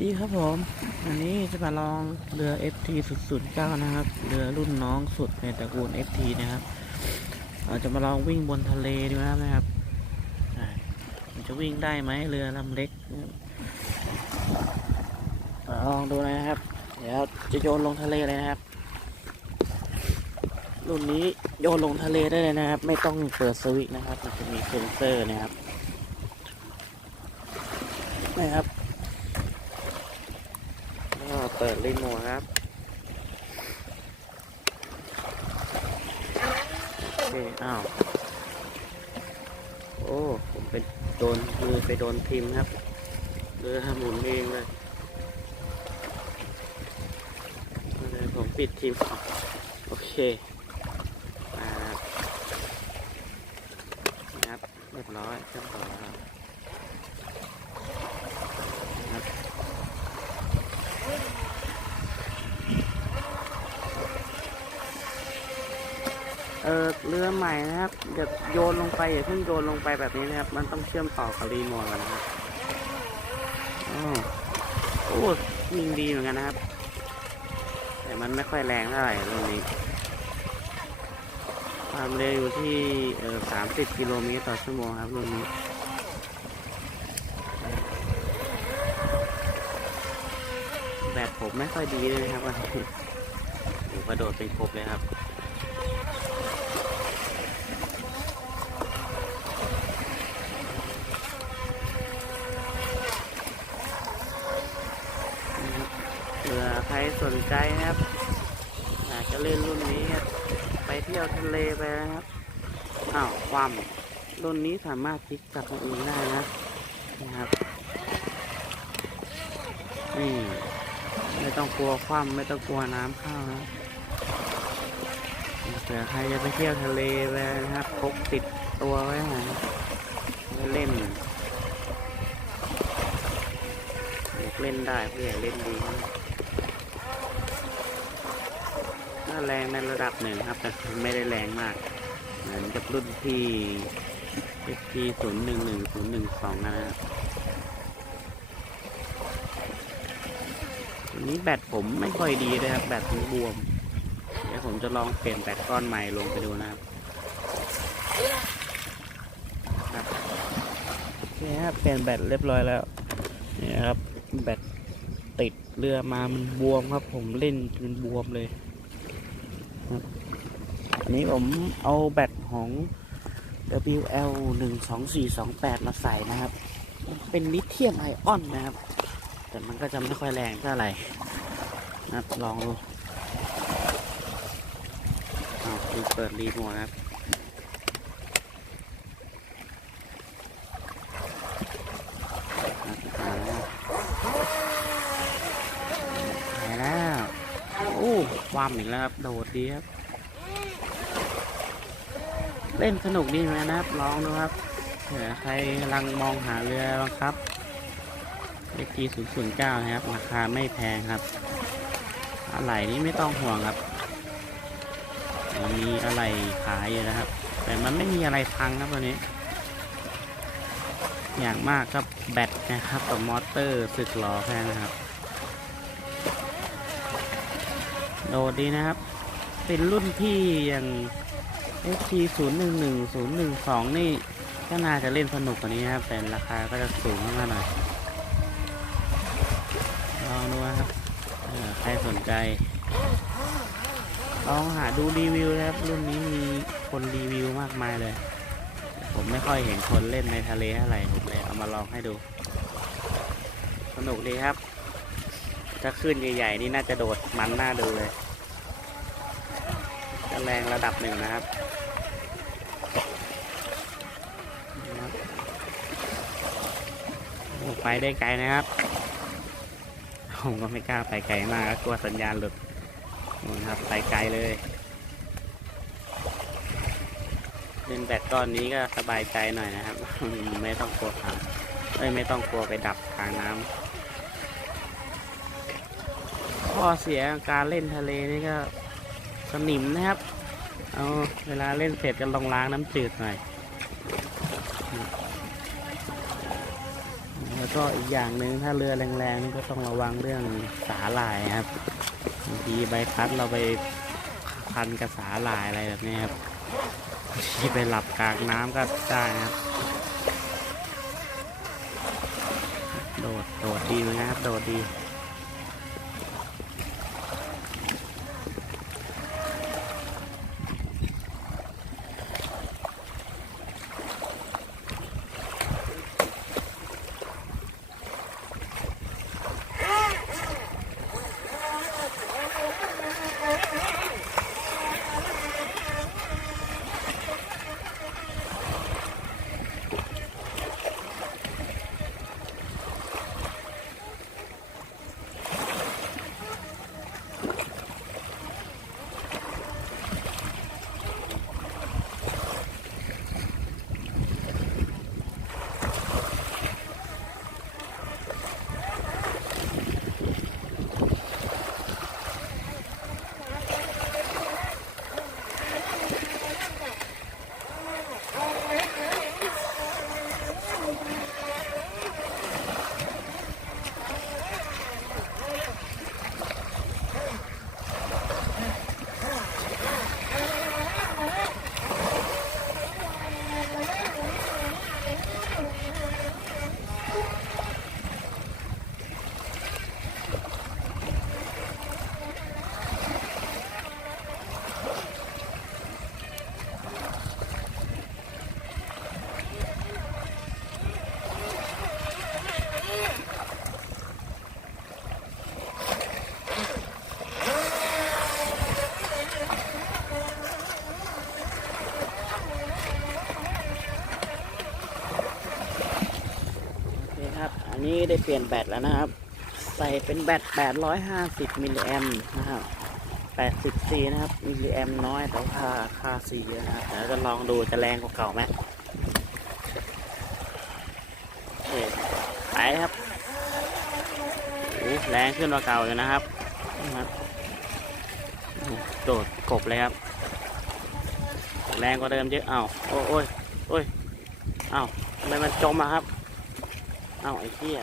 ดีครับผมอันนี้จะมาลองเรือ FT009 นะครับเรือรุ่นน้องสุดในตระกูล FT นะครับเราจะมาลองวิ่งบนทะเลดูนะครับมันจะวิ่งได้ไหมเรือลำเล็กลองดูเลยนะครับเดี๋ยวจะโยนลงทะเลเลยนะครับรุ่นนี้โยนลงทะเลได้เลยนะครับไม่ต้องเปิดสวิตช์นะครับมันจะมีเซ็นเซอร์นะครับก็เปิดรีโมทครับโอเคโอ้ผมไปโดนมือไปโดนพิมพ์ครับเรือหมุนเองเลยผมปิดทีมโอเคนะครับเรียบร้อยครับเรือใหม่นะครับอย่าโยนลงไปอย่าเพิ่งโยนลงไปแบบนี้นะครับมันต้องเชื่อมต่อกับรีโมทกันนะครับโอ้ยิงดีเหมือนกันนะครับแต่มันไม่ค่อยแรงเท่าไหร่รุ่นนี้ความเร็วอยู่ที่30 กิโลเมตรต่อชั่วโมงครับรุ่นนี้แบตผมไม่ค่อยดีเลยนะครับว่าผมกระโดดเป็นครบเลยครับเผื่อใครสนใจนะครับอยากจะเล่นรุ่นนี้ไปเที่ยวทะเลไปนะครับความรุ่นนี้สามารถพลิกกลับมาเองได้นะครับนี่ไม่ต้องกลัวคว่ำไม่ต้องกลัวน้ำเข้านะเผื่อใครจะไปเที่ยวทะเลไปนะครับพกติดตัวไว้หน่อยเล่นเล่นได้เพื่อเล่นดีน่าแรงในระดับหนึ่งครับแต่ไม่ได้แรงมากเหมือนกับรุ่นที่ FT011012นะครับตัวนี้แบตผมไม่ค่อยดีเลยครับแบตมันบวมเดี๋ยวผมจะลองเปลี่ยนแบตก้อนใหม่ลงไปดูนะครับโอเคครับเปลี่ยนแบตเรียบร้อยแล้วนี่ครับแบตติดเรือมามันบวมครับผมเล่นจนบวมเลยอันนี้ผมเอาแบตของ WL12428 มาใส่นะครับเป็นลิเธียมไอออนนะครับแต่มันก็จะไม่ค่อยแรงเท่าไหร่นะลองดูเปิดรีโมทนะครับไปแล้วความอีกแล้วครับโดดดีครับเล่นสนุกดีไหมนะครับลองดูครับเผื่อใครกำลังมองหาเรือบ้างครับFT009นะครับราคาไม่แพงครับอะไหล่นี้ไม่ต้องห่วงครับมีอะไหล่ขายอยู่นะครับแต่มันไม่มีอะไรพังครับตัวนี้อย่างมากก็แบตนะครับกับมอเตอร์สึกหล่อแค่นะครับโดดดีนะครับเป็นรุ่นพี่อย่าง FT011012นี่ก็น่าจะเล่นสนุกกว่านี้นะครับแต่ราคาก็จะสูงขึ้นมาหน่อยลองดูนะครับใครสนใจลองหาดูรีวิวนะครับรุ่นนี้มีคนรีวิวมากมายเลยผมไม่ค่อยเห็นคนเล่นในทะเลเท่าไหร่ผมเลยเอามาลองให้ดูสนุกดีครับถ้าขึ้นใหญ่ๆนี่น่าจะโดดมันน่าดูเลยก็แรงระดับหนึ่งนะครับไปได้ไกลนะครับผมก็ไม่กล้าไปไกลมากกลัวสัญญาณหลุดนะครับไปไกลเลยเล่นแบตก้อนนี้ก็สบายใจหน่อยนะครับไม่ต้องกลัวไม่ต้องกลัวไปดับกลางน้ำข้อเสียการเล่นทะเลนี่ก็สนิมนะครับเวลาเล่นเสร็จก็ลองล้างน้ำจืดหน่อย แล้วก็อีกอย่างหนึ่งถ้าเรือแรงๆนี่ก็ต้องระวังเรื่องสาหร่ายครับบางทีใบพัดเราไปพันกับสาหร่ายอะไรแบบนี้ครับที่ไปหลับกลางน้ำก็ได้นะครับโดดดีเหมือนกันครับโดดดีอันนี้ได้เปลี่ยนแบตแล้วนะครับใส่เป็นแบต850มิลลิแอมนะครับ80 ซีนะครับมิลลิแอมน้อยแต่ค่าซีเยอะนะครับแล้วจะลองดูจะแรงกว่าเก่าไหมไปครับแรงขึ้นกว่าเก่าอยู่นะครับโดดกบเลยครับแรงกว่าเดิมเยอะโอ้ยทำไมมันจมอะครับไอ้เหี้ย